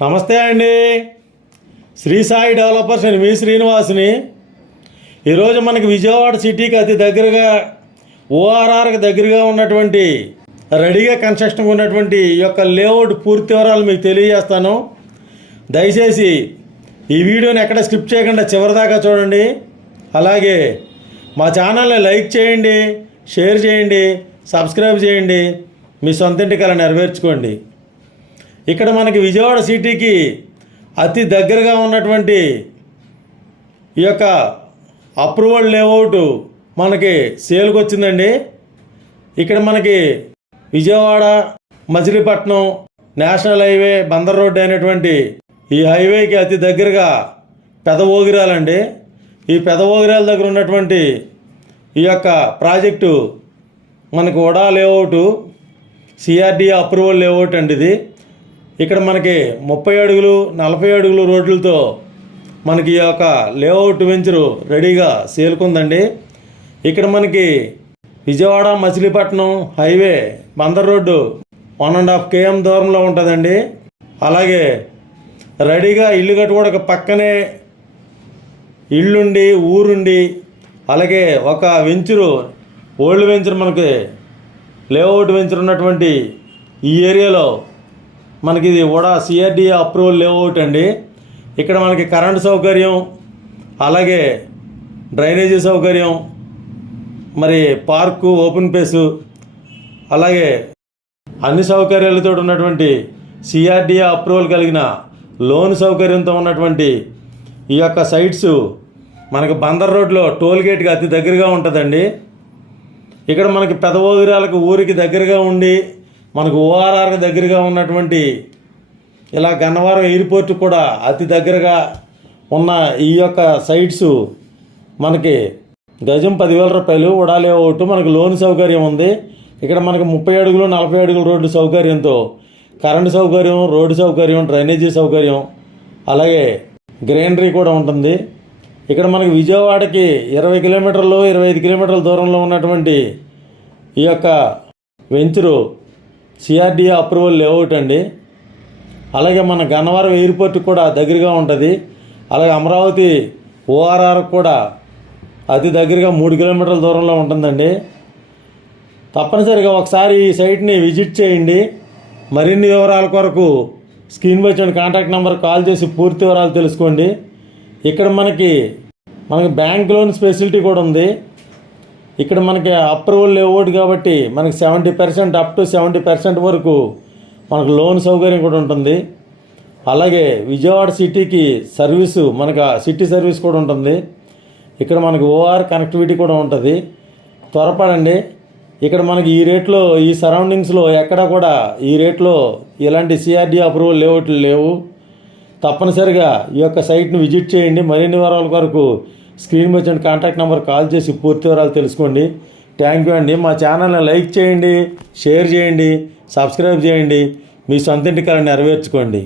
నమస్తే అండి. శ్రీ సాయి డెవలపర్స్ అండి, మీ శ్రీనివాసుని. ఈరోజు మనకి విజయవాడ సిటీకి అతి దగ్గరగా ఓఆర్ఆర్కి దగ్గరగా ఉన్నటువంటి రెడీగా కన్స్ట్రక్షన్ ఉన్నటువంటి ఈ యొక్క లేఅవుట్ పూర్తి వివరాలు మీకు తెలియజేస్తాను. దయచేసి ఈ వీడియోని ఎక్కడ స్కిప్ చేయకుండా చివరిదాకా చూడండి. అలాగే మా ఛానల్ని లైక్ చేయండి, షేర్ చేయండి, సబ్స్క్రైబ్ చేయండి. మీ సొంత ఇంటి కల నెరవేర్చుకోండి. ఇక్కడ మనకి విజయవాడ సిటీకి అతి దగ్గరగా ఉన్నటువంటి ఈ యొక్క అప్రూవల్ లేఅవుట్ మనకి సేల్కి వచ్చిందండి. ఇక్కడ మనకి Vijayawada Machilipatnam national highway Bandar road అయినటువంటి ఈ హైవేకి అతి దగ్గరగా పెదవోగిరాలండి. ఈ పెదవోగిరాల దగ్గర ఉన్నటువంటి ఈ యొక్క ప్రాజెక్టు మనకు vada layout CRD approval layout అండి. ఇది ఇక్కడ మనకి 30 అడుగులు 40 అడుగులు రోడ్లతో మనకి ఈ యొక్క లేఅవుట్ వెంచరు రెడీగా సేల్కుందండి. ఇక్కడ మనకి Vijayawada Machilipatnam highway Bandar road 1.5 km దూరంలో ఉంటుందండి. అలాగే రెడీగా ఇల్లు కట్టుకోవడానికి పక్కనే ఇల్లుండి ఊరుండి, అలాగే ఒక వెంచరు ఓల్డ్ వెంచర్ మనకి లేఅవుట్ వెంచర్ ఉన్నటువంటి ఈ ఏరియాలో మనకి ఇది కూడా సిఆర్డీ అప్రూవల్ లేఅవుట్ అండి. ఇక్కడ మనకి కరెంటు సౌకర్యం, అలాగే డ్రైనేజీ సౌకర్యం, మరి పార్కు, ఓపెన్ ప్లేసు, అలాగే అన్ని సౌకర్యాలతో ఉన్నటువంటి సిఆర్డీ అప్రూవల్ కలిగిన లోన్ సౌకర్యంతో ఉన్నటువంటి ఈ యొక్క సైట్స్ మనకి బందర్ రోడ్లో టోల్ గేట్కి అతి దగ్గరగా ఉంటుందండి. ఇక్కడ మనకి పెదవోగిరాలకు ఊరికి దగ్గరగా ఉండి మనకు ఓఆర్ఆర్కి దగ్గరగా ఉన్నటువంటి ఇలా గన్నవరం ఎయిర్పోర్ట్ కూడా అతి దగ్గరగా ఉన్న ఈ యొక్క సైట్స్ మనకి గజం 10,000 రూపాయలు వడా లేఅవుట్. మనకు లోన్ సౌకర్యం ఉంది. ఇక్కడ మనకు 30 అడుగులు 40 అడుగుల రోడ్డు సౌకర్యంతో కరెంటు సౌకర్యం, రోడ్డు సౌకర్యం, డ్రైనేజీ సౌకర్యం, అలాగే గ్రీనరీ కూడా ఉంటుంది. ఇక్కడ మనకి విజయవాడకి 20 కిలోమీటర్లు 25 కిలోమీటర్ల దూరంలో ఉన్నటువంటి ఈ యొక్క వెంచరు సిఆర్డీ అప్రూవల్ లేఅవుట్ అండి. అలాగే మన గన్నవరం ఎయిర్పోర్ట్ కూడా దగ్గరగా ఉంటుంది. అలాగే అమరావతి ఓఆర్ఆర్ కూడా అతి దగ్గరగా 3 కిలోమీటర్ల దూరంలో ఉంటుందండి. తప్పనిసరిగా ఒకసారి ఈ సైట్ని విజిట్ చేయండి. మరిన్ని వివరాల కొరకు స్క్రీన్ పై వచ్చిన కాంటాక్ట్ నెంబర్ కాల్ చేసి పూర్తి వివరాలు తెలుసుకోండి. ఇక్కడ మనకి బ్యాంక్ లోన్ ఫెసిలిటీ కూడా ఉంది. ఇక్కడ మనకి అప్రూవల్ లేఅవుట్ కాబట్టి మనకి 70% అప్ టు 70% వరకు మనకు లోన్ సౌకర్యం కూడా ఉంటుంది. అలాగే విజయవాడ సిటీకి సర్వీసు మనకు సిటీ సర్వీస్ కూడా ఉంటుంది. ఇక్కడ మనకి ఓఆర్ కనెక్టివిటీ కూడా ఉంటుంది. త్వరపడండి. ఇక్కడ మనకి ఈ రేట్లో ఈ సరౌండింగ్స్లో ఎక్కడ కూడా ఈ రేట్లో ఇలాంటి సిఆర్డీ అప్రూవల్ లేఅవుట్లు లేవు. తప్పనిసరిగా ఈ యొక్క సైట్ని విజిట్ చేయండి. మరిన్ని వివరాల కొరకు స్క్రీన్ మీద వచ్చిన కాంటాక్ట్ నెంబర్ కాల్ చేసి పూర్తి వివరాలు తెలుసుకోండి. థ్యాంక్ యూ అండి. మా ఛానల్ని లైక్ చేయండి, షేర్ చేయండి, సబ్స్క్రైబ్ చేయండి. మీ సొంత ఇంటి కల నెరవేర్చుకోండి.